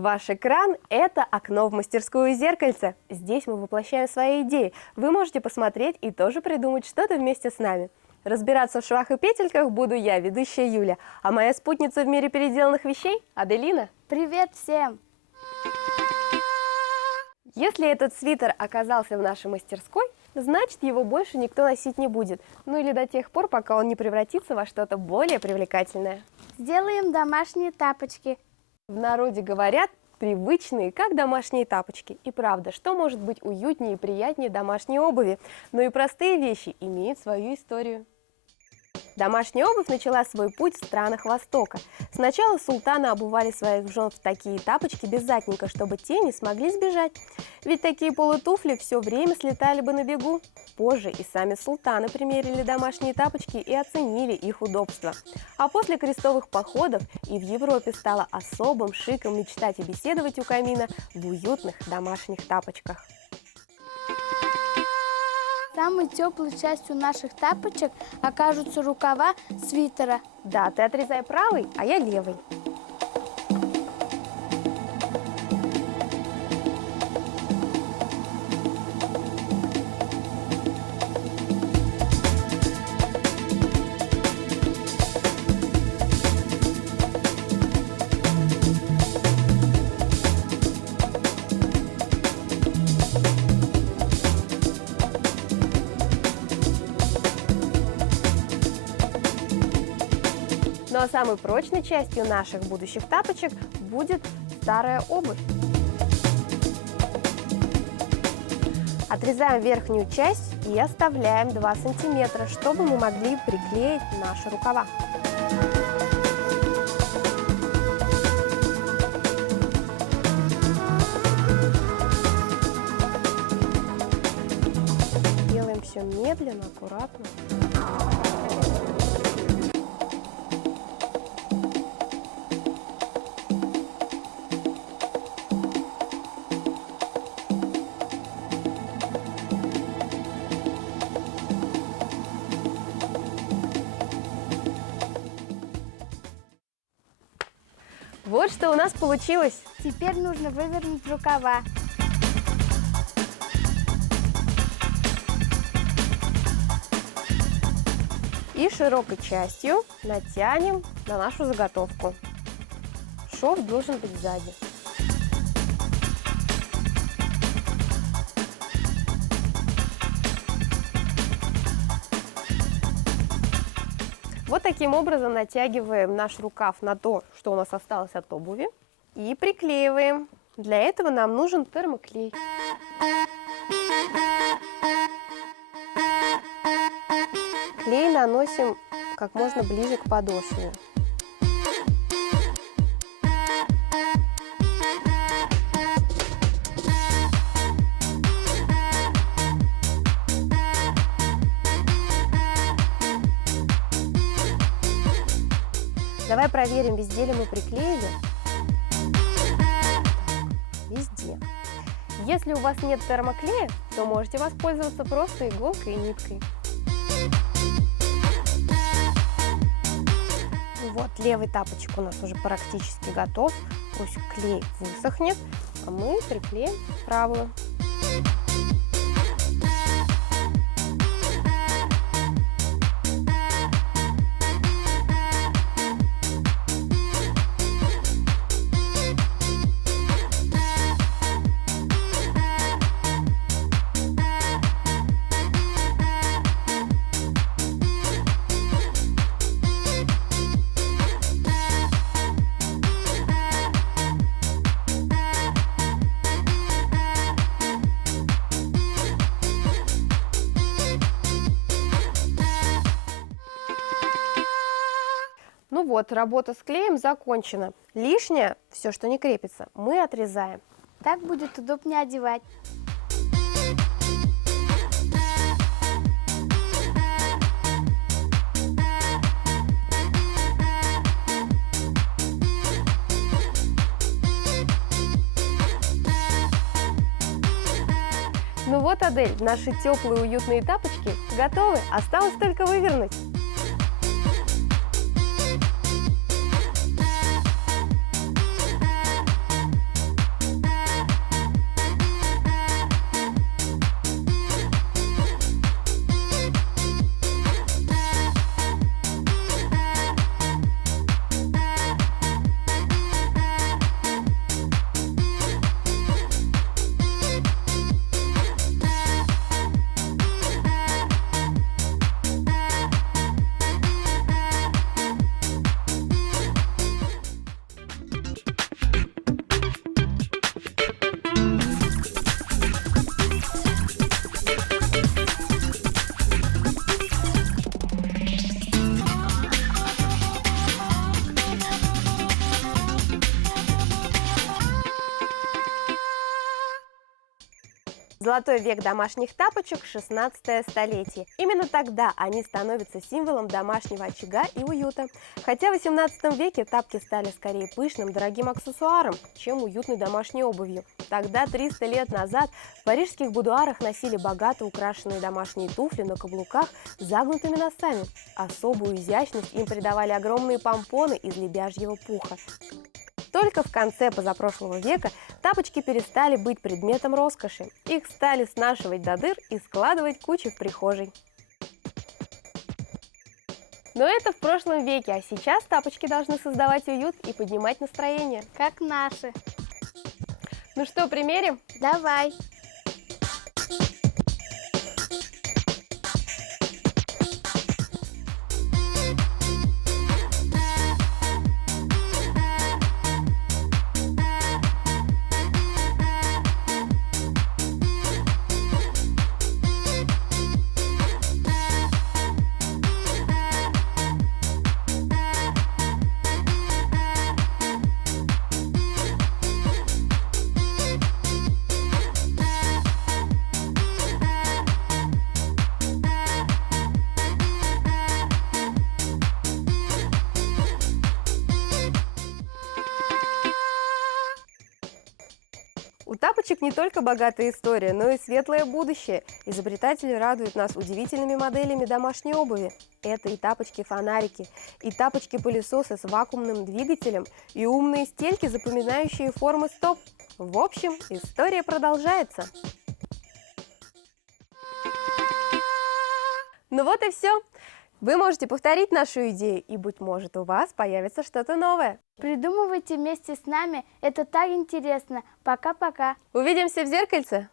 Ваш экран – это окно в мастерскую «Зеркальце». Здесь мы воплощаем свои идеи. Вы можете посмотреть и тоже придумать что-то вместе с нами. Разбираться в швах и петельках буду я, ведущая Юля, а моя спутница в мире переделанных вещей – Аделина. Привет всем! Если этот свитер оказался в нашей мастерской, значит, его больше никто носить не будет. Ну или до тех пор, пока он не превратится во что-то более привлекательное. Сделаем домашние тапочки. В народе говорят, привычные, как домашние тапочки. И правда, что может быть уютнее и приятнее домашней обуви? Но и простые вещи имеют свою историю. Домашняя обувь начала свой путь в странах Востока. Сначала султаны обували своих жен в такие тапочки без задника, чтобы те не смогли сбежать. Ведь такие полутуфли все время слетали бы на бегу. Позже и сами султаны примерили домашние тапочки и оценили их удобство. А после крестовых походов и в Европе стало особым шиком мечтать и беседовать у камина в уютных домашних тапочках. Самой теплой частью наших тапочек окажутся рукава свитера. Да, ты отрезай правый, а я левый. Ну а самой прочной частью наших будущих тапочек будет старая обувь. Отрезаем верхнюю часть и оставляем 2 сантиметра, чтобы мы могли приклеить наши рукава. Делаем все медленно, аккуратно. Вот что у нас получилось. Теперь нужно вывернуть рукава. И широкой частью натянем на нашу заготовку. Шов должен быть сзади. Вот таким образом натягиваем наш рукав на то, что у нас осталось от обуви, и приклеиваем. Для этого нам нужен термоклей. Клей наносим как можно ближе к подошве. Давай проверим, везде ли мы приклеили. Везде. Если у вас нет термоклея, то можете воспользоваться просто иголкой и ниткой. Вот, левый тапочек у нас уже практически готов. Пусть клей высохнет, а мы приклеим правую. Ну вот, работа с клеем закончена. Лишнее, все, что не крепится, мы отрезаем. Так будет удобнее одевать. Ну вот, Адель, наши теплые уютные тапочки готовы. Осталось только вывернуть. Золотой век домашних тапочек – 16 столетие. Именно тогда они становятся символом домашнего очага и уюта. Хотя в 18 веке тапки стали скорее пышным, дорогим аксессуаром, чем уютной домашней обувью. Тогда, 300 лет назад, в парижских будуарах носили богато украшенные домашние туфли на каблуках с загнутыми носами. Особую изящность им придавали огромные помпоны из лебяжьего пуха. Только в конце позапрошлого века тапочки перестали быть предметом роскоши. Их стали снашивать до дыр и складывать кучи в прихожей. Но это в прошлом веке, а сейчас тапочки должны создавать уют и поднимать настроение. Как наши. Ну что, примерим? Давай. У тапочек не только богатая история, но и светлое будущее. Изобретатели радуют нас удивительными моделями домашней обуви. Это и тапочки-фонарики, и тапочки-пылесосы с вакуумным двигателем, и умные стельки, запоминающие формы стоп. В общем, история продолжается. Ну вот и все. Вы можете повторить нашу идею, и, быть может, у вас появится что-то новое. Придумывайте вместе с нами, это так интересно. Пока-пока. Увидимся в зеркальце!